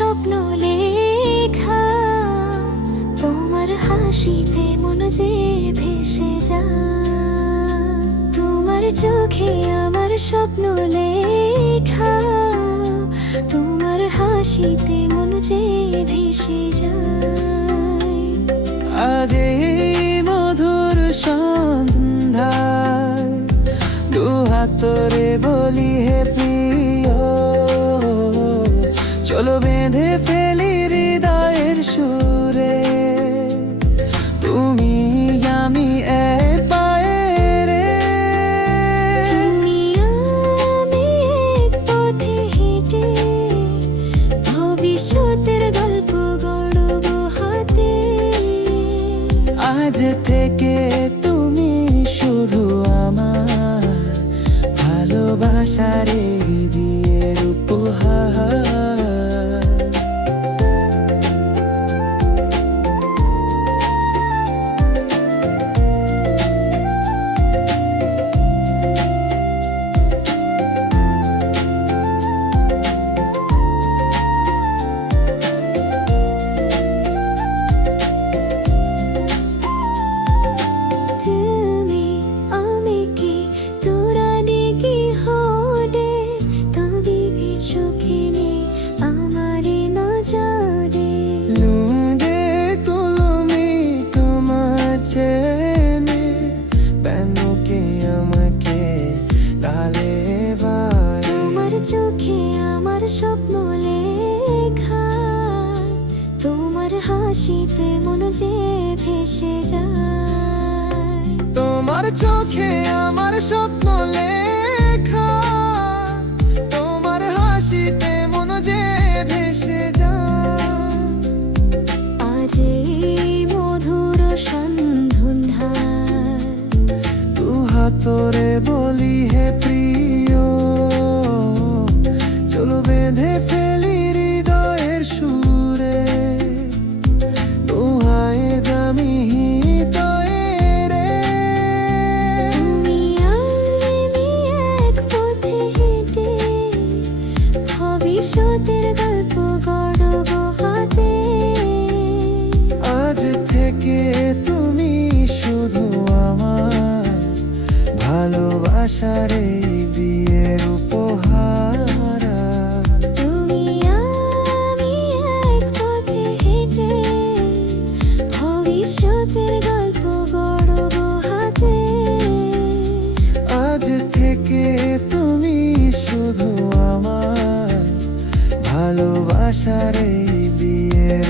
স্বপ্ন লেখা, তোমার হাসিতে মন যে ভেসে যায়। তোমার চোখে আমার স্বপ্ন লেখা, তোমার হাসিতে মন যে ভেসে যায়। আজ এই মধুর সন্ধ্যায় দুহাত তোরে বলি হে প্রিয়, চলো বেঁধে ফেলি হৃদয়ের সুরে। তুমি আমি এক পায়ে রে, তুমি আমি এক পথে হেঁটে ভবিষ্যতের গল্প গড়ব হাতে। আজ থেকে তুমি শুধু আমার ভালোবাসার এই বিয়ের উপহার। তুমি আমি কি তোরা নেকি হলে, তবে চোখে নেই আমারে নজরে। লুঁডে তুমি তোমার চেনে পেনকে আমাকে তালে বাই। তোমার চোখে আমার স্বপ্ন লেখা, তোমার হাসিতে মন যে ভেসে যায়। তোমার চোখে আমার স্বপ্ন লেখা, তোমার হাসিতে মন যে ভেসে যায়। আজ এই মধুর সন্ধ্যায় দুহাত তোরে বলি হে প্রিয়, চলো বেঁধে ফেলি হৃদয়ের সুরে। দোহায় দামি হিতয়ে রে, তুমি আমি এক পথে হেঁটে ভবিষ্যতের গল্প গড়ব হাতে। আজ থেকে তুমি শুধু আমার ভালোবাসার এই বিয়ের উপহার। তুমি আমি এক পথে হেঁটে ভবিষ্যতের গল্প গড়ব হাতে। আজ থেকে তুমি শুধু আমার ভালোবাসার এই বিয়ের